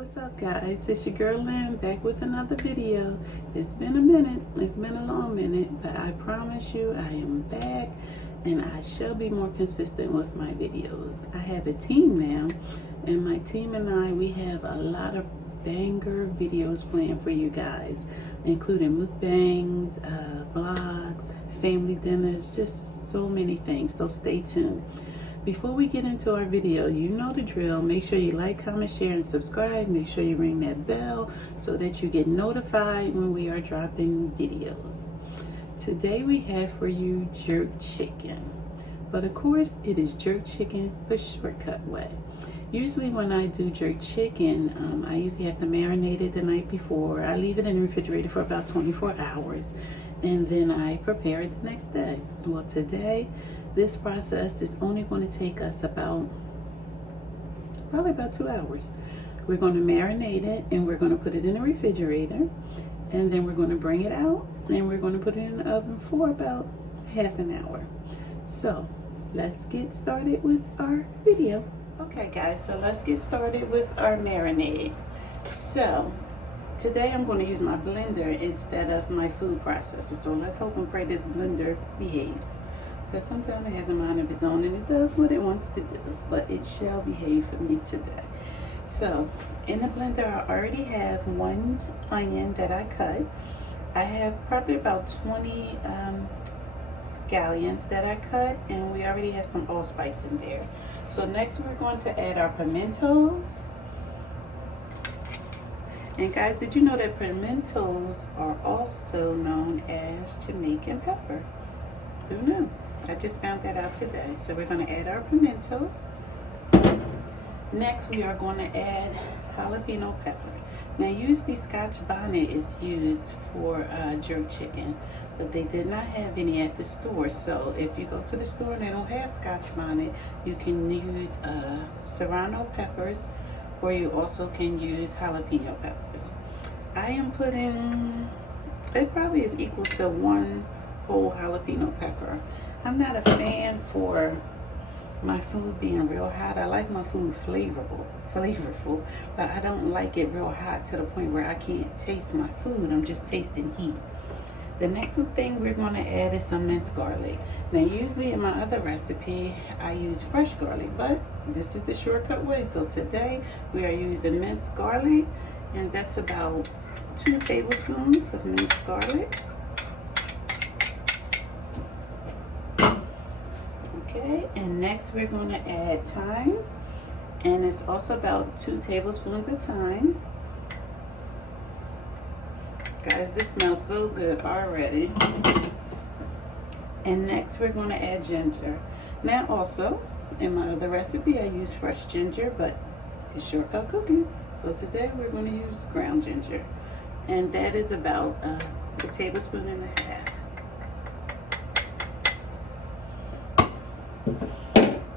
What's up, guys? It's your girl Lynn back with another video. It's been a minute, it's been a long minute, but I promise you I am back and I shall be more consistent with my videos. I have a team now, and my team and I, we have a lot of banger videos planned for you guys, including mukbangs, vlogs, family dinners, just so many things, so stay tuned. Before we get into our video, you know the drill. Make sure you like, comment, share, and subscribe. Make sure you ring that bell so that you get notified when we are dropping videos. Today we have for you jerk chicken. But of course, it is jerk chicken the shortcut way. Usually when I do jerk chicken, I usually have to marinate it the night before. I leave it in the refrigerator for about 24 hours. And then I prepare it the next day. Well, today, this process is only going to take us probably about 2 hours. We're going to marinate it and we're going to put it in the refrigerator, and then we're going to bring it out and we're going to put it in the oven for about half an hour. So let's get started with our video. Okay guys, so let's get started with our marinade. So today I'm going to use my blender instead of my food processor. So let's hope and pray this blender behaves, because sometimes it has a mind of its own and it does what it wants to do, but it shall behave for me today. So in the blender, I already have one onion that I cut. I have probably about 20 scallions that I cut, and we already have some allspice in there. So next we're going to add our pimentos. And guys, did you know that pimentos are also known as Jamaican pepper? Who knew? I just found that out today. So we're going to add our pimentos. Next, we are going to add jalapeno pepper. Now, usually Scotch bonnet is used for jerk chicken, but they did not have any at the store. So if you go to the store and they don't have Scotch bonnet, you can use serrano peppers, or you also can use jalapeno peppers. I am putting, it probably is equal to 1 whole jalapeno pepper. I'm not a fan for my food being real hot. I like my food flavorful, but I don't like it real hot to the point where I can't taste my food. I'm just tasting heat. The next thing we're going to add is some minced garlic. Now, usually in my other recipe, I use fresh garlic, but this is the shortcut way. So today we are using minced garlic, and that's about 2 tablespoons of minced garlic. Okay, and next we're going to add thyme, and it's also about 2 tablespoons of thyme. Guys, this smells so good already. And next we're going to add ginger. Now also, in my other recipe, I use fresh ginger, but it's shortcut cooking. So today we're going to use ground ginger, and that is about 1.5 tablespoons.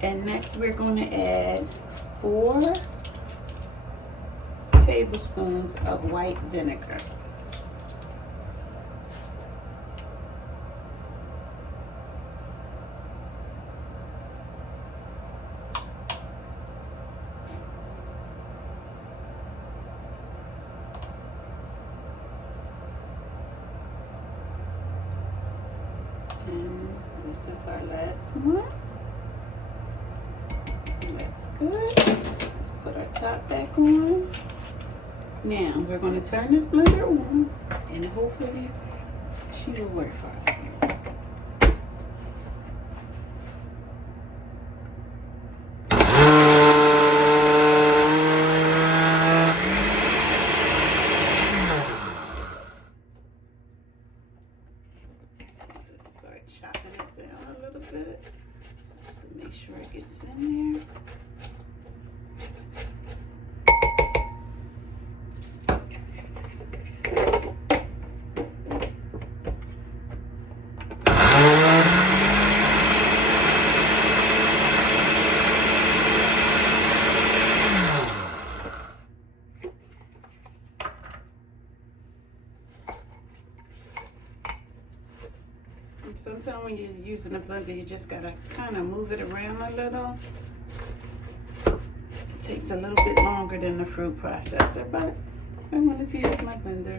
And next we're going to add 4 tablespoons of white vinegar. And this is our last one. That's good. Let's put our top back on. Now we're going to turn this blender on, and hopefully she will work for us. Let's start chopping it down a little bit, just to make sure it gets in there. Sometimes when you're using a blender, you just gotta kind of move it around a little. It takes a little bit longer than the fruit processor, but I wanted to use my blender.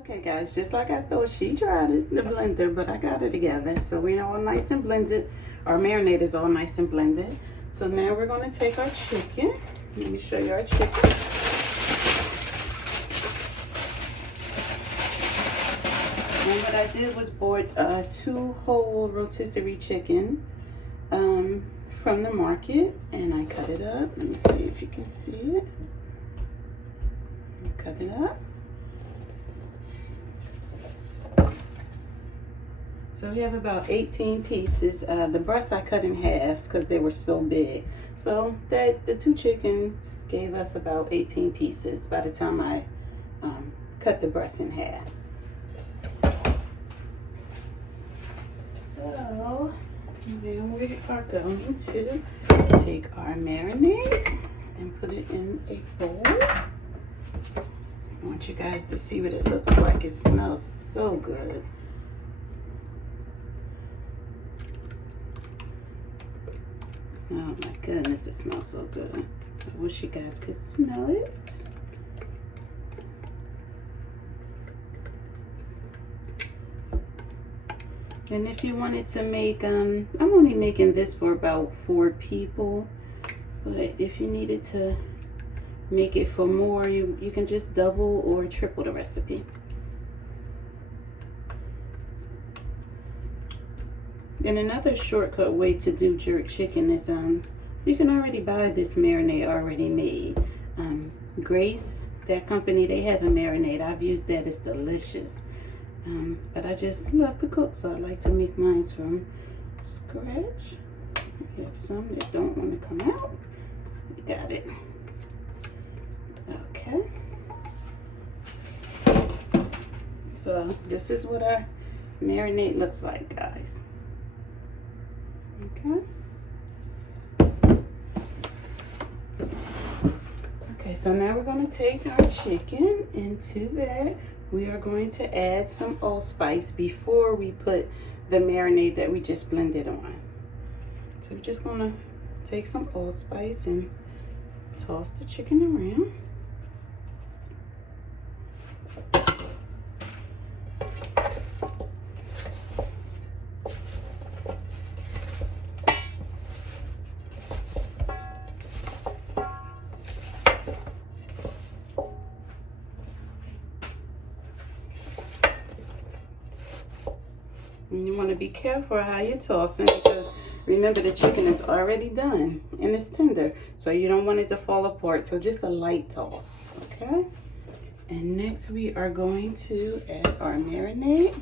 Okay guys, just like I thought, she tried it, the blender, but I got it together. So we're all nice and blended. Our marinade is all nice and blended. So now we're going to take our chicken. Let me show you our chicken. And what I did was bought 2 whole rotisserie chicken from the market, and I cut it up. Let me see if you can see it. Cut it up. So we have about 18 pieces. The breasts I cut in half because they were so big. So that the 2 chickens gave us about 18 pieces by the time I cut the breasts in half. So then we are going to take our marinade and put it in a bowl. I want you guys to see what it looks like. It smells so good. Oh my goodness, it smells so good. I wish you guys could smell it. And if you wanted to make, I'm only making this for about 4 people. But if you needed to make it for more, you can just double or triple the recipe. And another shortcut way to do jerk chicken is you can already buy this marinade already made. Grace, that company, they have a marinade. I've used that. It's delicious. But I just love to cook, so I like to make mine from scratch. We have some that don't want to come out. We got it. Okay. So this is what our marinade looks like, guys. Okay. Okay, so now we're going to take our chicken. Into that, we are going to add some allspice before we put the marinade that we just blended on. So we're just going to take some allspice and toss the chicken around. And you want to be careful how you're tossing, because remember the chicken is already done and it's tender, so you don't want it to fall apart. So just a light toss, okay? And next we are going to add our marinade.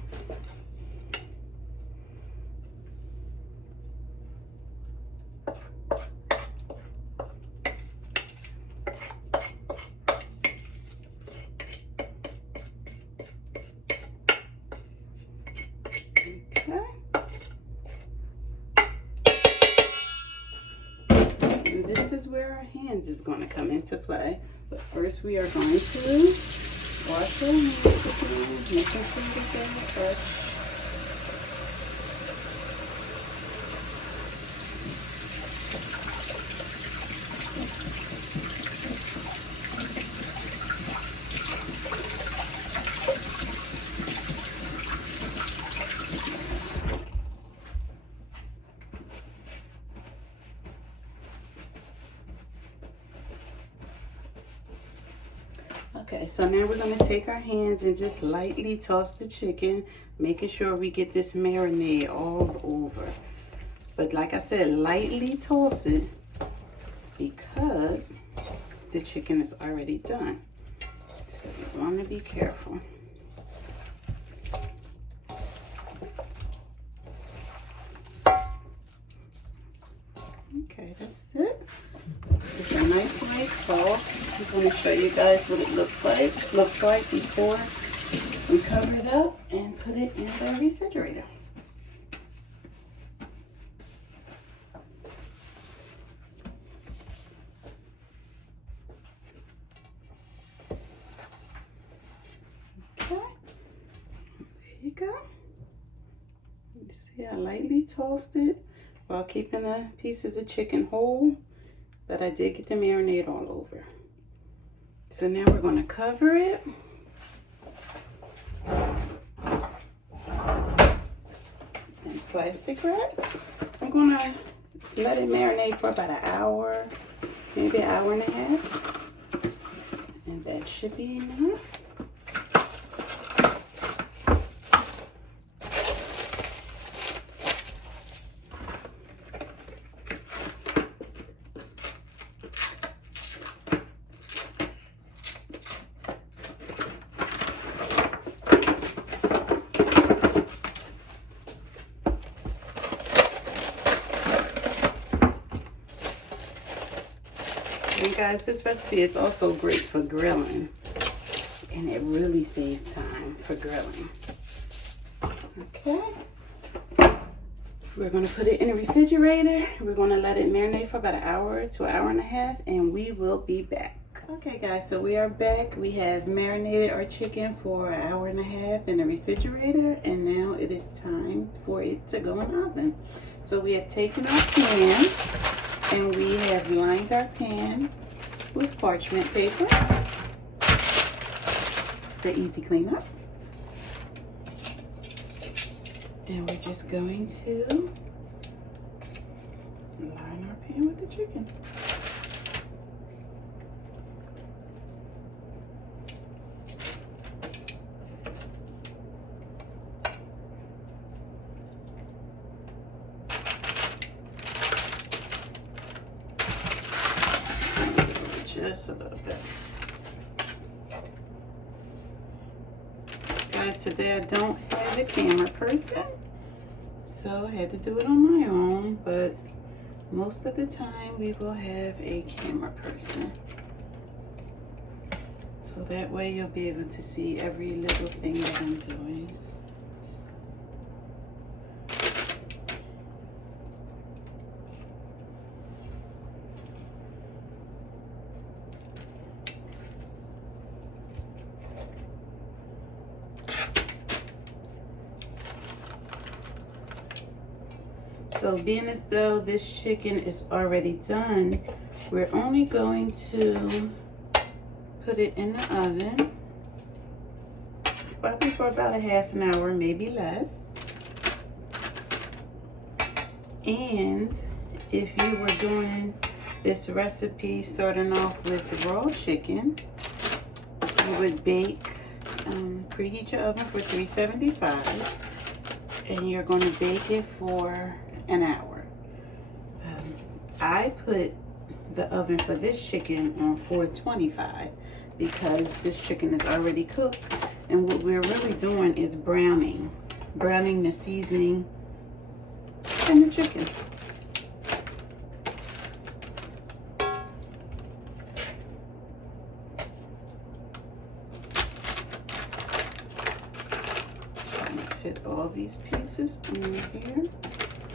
This is where our hands is going to come into play. But first we are going to wash our hands again, making sure that they are fresh. Okay, so now we're going to take our hands and just lightly toss the chicken, making sure we get this marinade all over. But like I said, lightly toss it because the chicken is already done. So you want to be careful. Okay, that's it. It's a nice light toss. I'm going to show you guys what it looks like before we cover it up and put it in the refrigerator. See, I lightly tossed it while keeping the pieces of chicken whole, but I did get the marinade all over. So now we're going to cover it. And plastic wrap. I'm going to let it marinate for about an hour, maybe an hour and a half. And that should be enough. And guys, this recipe is also great for grilling, and it really saves time for grilling. Okay, we're going to put it in the refrigerator. We're going to let it marinate for about an hour to an hour and a half, and we will be back. Okay guys, so we are back. We have marinated our chicken for an hour and a half in the refrigerator, and now it is time for it to go in the oven. So we have taken our pan and we have lined our pan with parchment paper for easy cleanup. And we're just going to line our pan with the chicken. Just a little bit. Guys, today I don't have a camera person, so I had to do it on my own, but most of the time we will have a camera person. So that way you'll be able to see every little thing that I'm doing. So being as though this chicken is already done, we're only going to put it in the oven, probably for about a half an hour, maybe less. And if you were doing this recipe starting off with the raw chicken, you would bake, preheat your oven for 375, and you're going to bake it for an hour. I put the oven for this chicken on 425 because this chicken is already cooked, and what we're really doing is browning the seasoning in the chicken. Trying to fit all these pieces in here.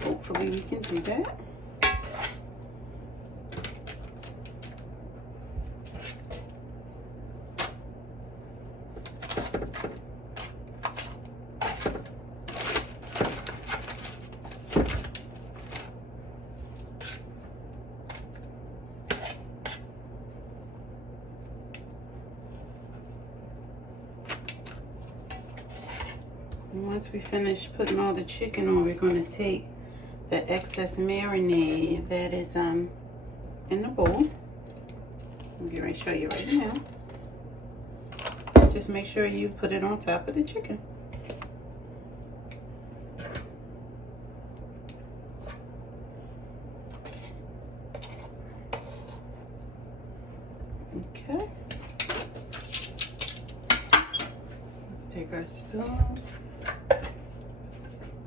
Hopefully we can do that. And once we finish putting all the chicken on, we're going to take the excess marinade that is in the bowl. I'm going to show you right now. Just make sure you put it on top of the chicken. Okay. Let's take our spoon.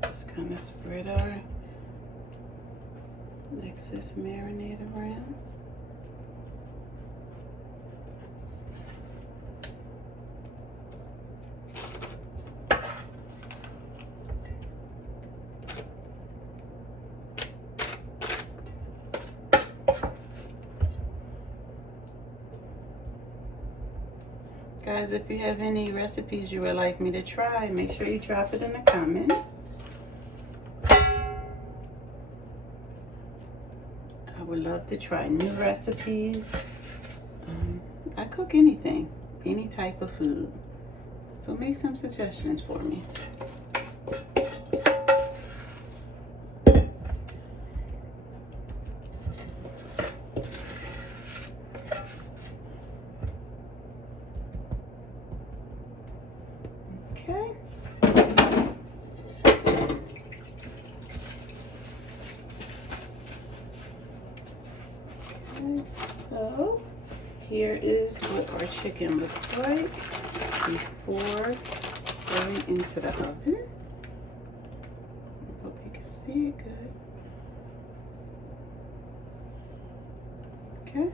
Just kind of spread our excess marinade around. Guys, if you have any recipes you would like me to try, make sure you drop it in the comments. I would love to try new recipes. I cook anything, any type of food. So make some suggestions for me. Okay. So here is what our chicken looks like before going into the oven. I hope you can see it good. Okay.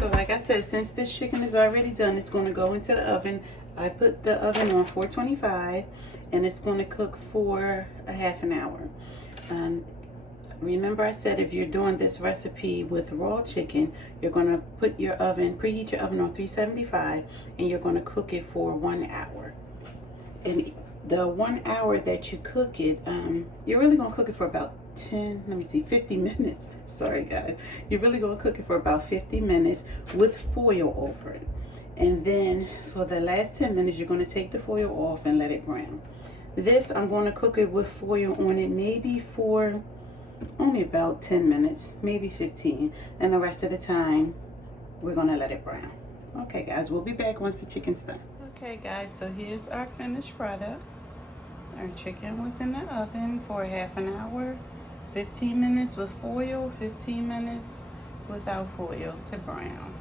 So like I said, since this chicken is already done, it's going to go into the oven. I put the oven on 425 and it's going to cook for a half an hour. Remember I said if you're doing this recipe with raw chicken, you're going to put your oven, preheat your oven on 375 and you're going to cook it for 1 hour. And the 1 hour that you cook it, you're really going to cook it for about 50 minutes. Sorry guys. You're really going to cook it for about 50 minutes with foil over it. And then for the last 10 minutes, you're going to take the foil off and let it brown. This, I'm going to cook it with foil on it maybe for only about 10 minutes, maybe 15. And the rest of the time, we're going to let it brown. Okay, guys, we'll be back once the chicken's done. Okay, guys, so here's our finished product. Our chicken was in the oven for half an hour, 15 minutes with foil, 15 minutes without foil to brown.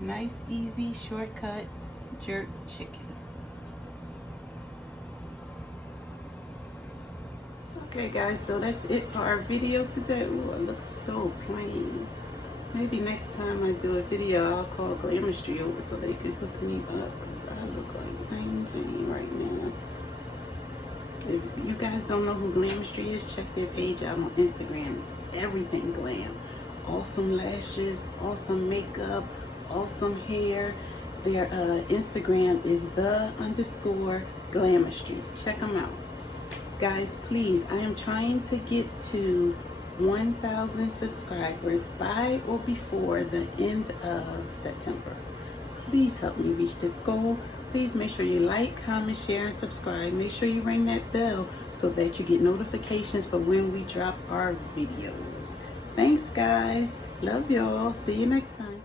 Nice, easy, shortcut jerk chicken. Okay guys, so that's it for our video today. Ooh, it looks so plain. Maybe next time I do a video, I'll call Glamistry over so they can hook me up, because I look like plain Jane right now. If you guys don't know who Glamistry is, check their page out on Instagram. Everything glam. Awesome lashes, awesome makeup, awesome hair. Their Instagram is _Glamistry. Check them out. Guys, please, I am trying to get to 1,000 subscribers by or before the end of September. Please help me reach this goal. Please make sure you like, comment, share, and subscribe. Make sure you ring that bell so that you get notifications for when we drop our videos. Thanks, guys. Love y'all. See you next time.